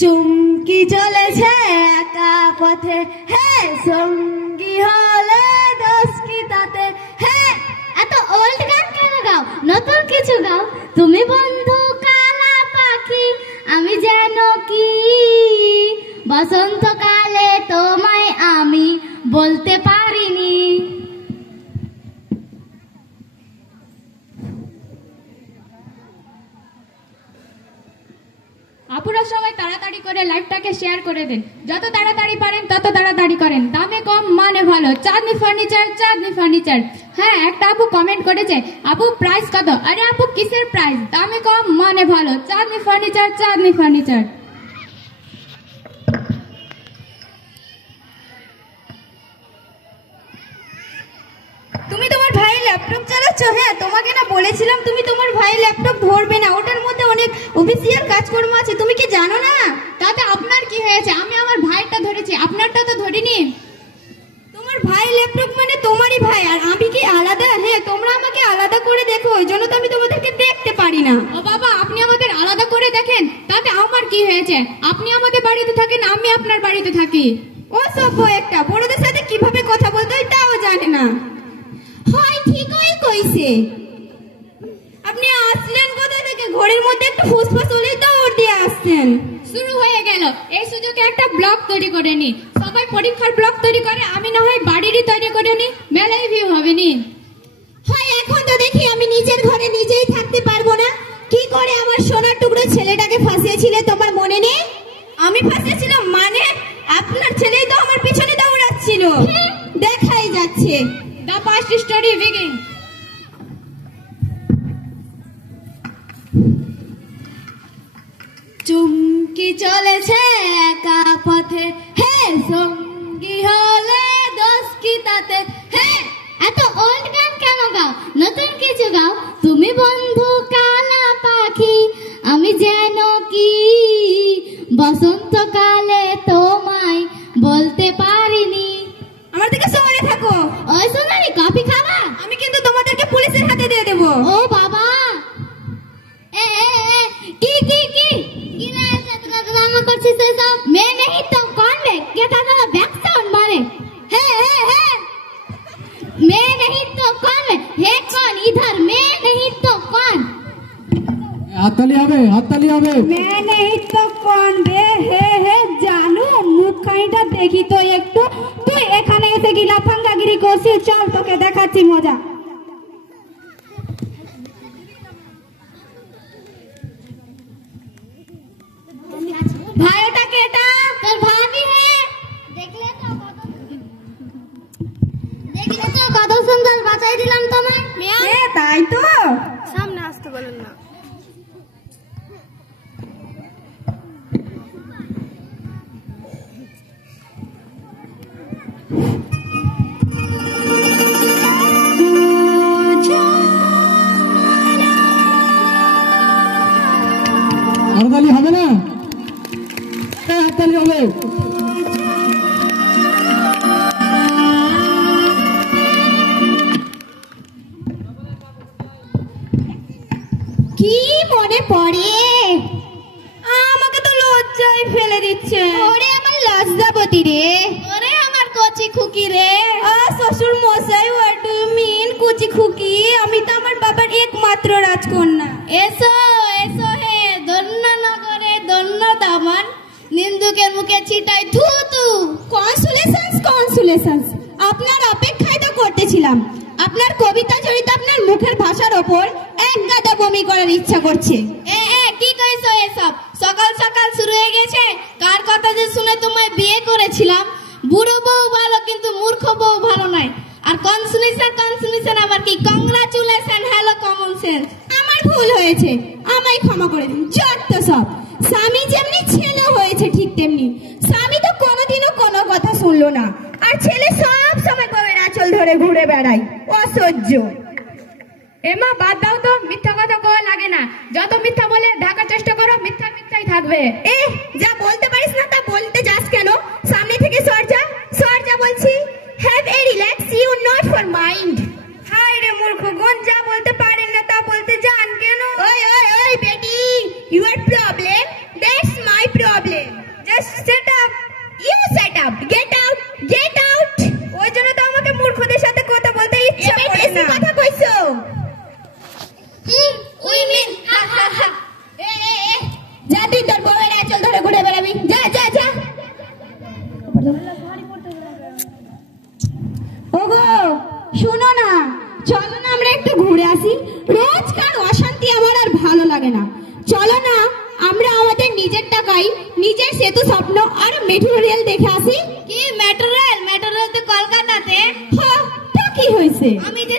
চুমকি চলেছে একা পথে, হ্যাঁ সঙ্গী হলে দোষ কি তাতে। হ্যাঁ এত ওল্ড গান কেন গাও, নতুন কিছু গাও। তুমি বন্ধু কালা পাখি, আমি যেন কি বসন্তকালে তোমায় আমি বলতে পারিনি। আপুরা সবাই তাড়াতাড়ি করে লাইভটাকে শেয়ার করে দেন, যত তাড়াতাড়ি পারেন তত তাড়াতাড়ি করেন। দামে কম মানে ভালো, চাঁদনি ফার্নিচার, চাঁদনি ফার্নিচার। হ্যাঁ একটা আপু কমেন্ট করেছে, আপু প্রাইস কত? আরে আপু কিসের প্রাইস? দামে কম মানে ভালো, চাঁদনি ফার্নিচার, চাঁদনি ফার্নিচার। তুমি তোমার ভাই ল্যাপটপ চালাচ্ছ? হ্যাঁ তোমাকে না বলেছিলাম তুমি তোমার ভাই ল্যাপটপ ধরবে না, ওটার মধ্যে অনেক অফিসিয়াল কাজকর্ম আছে, তুমি কি জানো না? তাতে আপনার কি হয়েছে? আমি আমার ভাইটা ধরেছি, আপনারটা তো ধরিনি। তোমার ভাই ল্যাপটপ মানে তোমারই ভাই, আর আমি কি আলাদা? হ্যাঁ তোমরা আমাকে আলাদা করে দেখো, ওই জন্য তো আমি তোমাদেরকে দেখতে পারি না। ও বাবা, আপনি আমাদের আলাদা করে দেখেন, তাতে আমার কি হয়েছে? আপনি আমাদের বাড়িতে থাকেন, আমি আপনার বাড়িতে থাকি। ও সভ্য একটা, বড়দের সাথে কিভাবে কথা বলতে হয় তাও জানে না। হয় ঠিকই কইছে। আপনি আসলেন কোথা থেকে? ঘড়ির মধ্যে একটু ফুসফুস হলেই তো ওর দিয়ে আসছেন। শুরু হয়ে গেল, এই সুযোগে একটা ব্লগ তৈরি করে নি। সবাই পরীক্ষার ব্লগ তৈরি করে, আমি না হয় বাড়িরই তৈরি করে নি, মেলাই ভিউ হবে নি। হয় এখন তো দেখি আমি নিজের ঘরে নিজেই থাকতে পারবো না। কি করে আমার সোনার টুকরো ছেলেটাকে ফাঁসিয়েছিলে তোমার মনে নেই? আমি ফাঁসিয়েছিলাম মানে? আপনার ছেলেই তো আমার পিছনে দৌড়াচ্ছিল, দেখাই যাচ্ছে। The past story begin. চুমকি চলেছে একা পথে, হ্যাঁ সঙ্গী হলে দোষ কি তাতে। হ্যাঁ এত ওল্ড গান কেন গাও, নতুন কিছু গাও। তুমি বন্ধু কালা পাখি, আমি যেন কি বসন্তকালে তোমায় বলতে পারিনি। আমার দিকে সরে থাকো। ওই সোনালি কফি খাবা? আমি কিন্তু তোমাদেরকে পুলিশের হাতে দিয়ে দেবো। ও বাবা, ए ए ए की ना ऐसा ड्रामा करছিস सब? मैं नहीं तो कौन है? क्या था बैक साउंड मारे? है मैं नहीं तो कौन है कौन इधर? मैं नहीं तो कौन? হাততালি হবে। मैं नहीं तो कौन रे? है জানু মুখখানিটা দেখি তো একটু। তুই এখানে এসে কি লাফাঙ্গাগিরি করছিস? চল তোকে দেখাচ্ছি মজা। ভাইটা কেটা? তোর ভাবি है। দেখলে তো কত সুন্দর বাঁচাই দিলাম তোমায়। তাই তো, সামনে আসতে বলেন না। হাততালি হবে না? হাততালি হবে। কি মনে পড়ে? আমাকে তো লজ্জায় ফেলে দিচ্ছে। ওরে আমার লজ্জাবতী রে, ওরে আমার কচি খুকি রে। শ্বশুর মশাই, হোয়াট ডু ইউ মিন কচি খুকি? আমি তো আমার বাবার একমাত্র রাজকন্যা। এসো এসো হে দন্যনগরে দন্য দামান, নিন্দুকের মুখে ছিটাই থু থু। কনসুলেশনস আপনার অপেক্ষায় তো করতেছিলাম। আপনার কবিতা জড়িত আপনার মুখের ভাষার ওপর এক গাদা বমি করার ইচ্ছা করছে। কি কইছো এসব? সকাল সকাল শুরু হয়ে গেছে। কার কথা যে শুনে তোমায় বিয়ে করেছিলাম? বুড়ো বউ ভালো কিন্তু মূর্খ বউ ভালো নয়। আর কনসুলেশন আবার কি? Congratulation, hello common sense. আমার ভুল হয়েছে, আমায় ক্ষমা করে দিন। যত সব স্বামী যেমনি ছেলে হয়েছে ঠিক তেমনি। স্বামী তো কোনোদিনও কোনো কথা শুনলো না, আর ছেলে সব সময় বউয়ের আঁচল ধরে ঘুরে বেড়ায়। অসহ্য। এমা বাদ দাও তো, মিথ্যা কথা কোয়া লাগে না। যত মিথ্যা বলে ঢাকার চেষ্টা করো, মিথ্যাই থাকবে। যা বলতে পারিস না তা বলতে যাস কেন? সামনে থেকে সর যা বলছি। Have a relax you not for mind. হায় রে মূর্খগণ, যা বলতে পারেন না তা বলতে যান কেন? ওই বেটি, ইউর প্রবলেম লাগে না। চলো না আমরা আমাদের নিজের টাকায় নিজের সেতু স্বপ্ন আর মেট্রো রেল দেখে আসি। কি মেট্রো রেল? মেট্রো রেল তো কলকাতাতে। হ্যাঁ, তা কি হয়েছে? আমি যে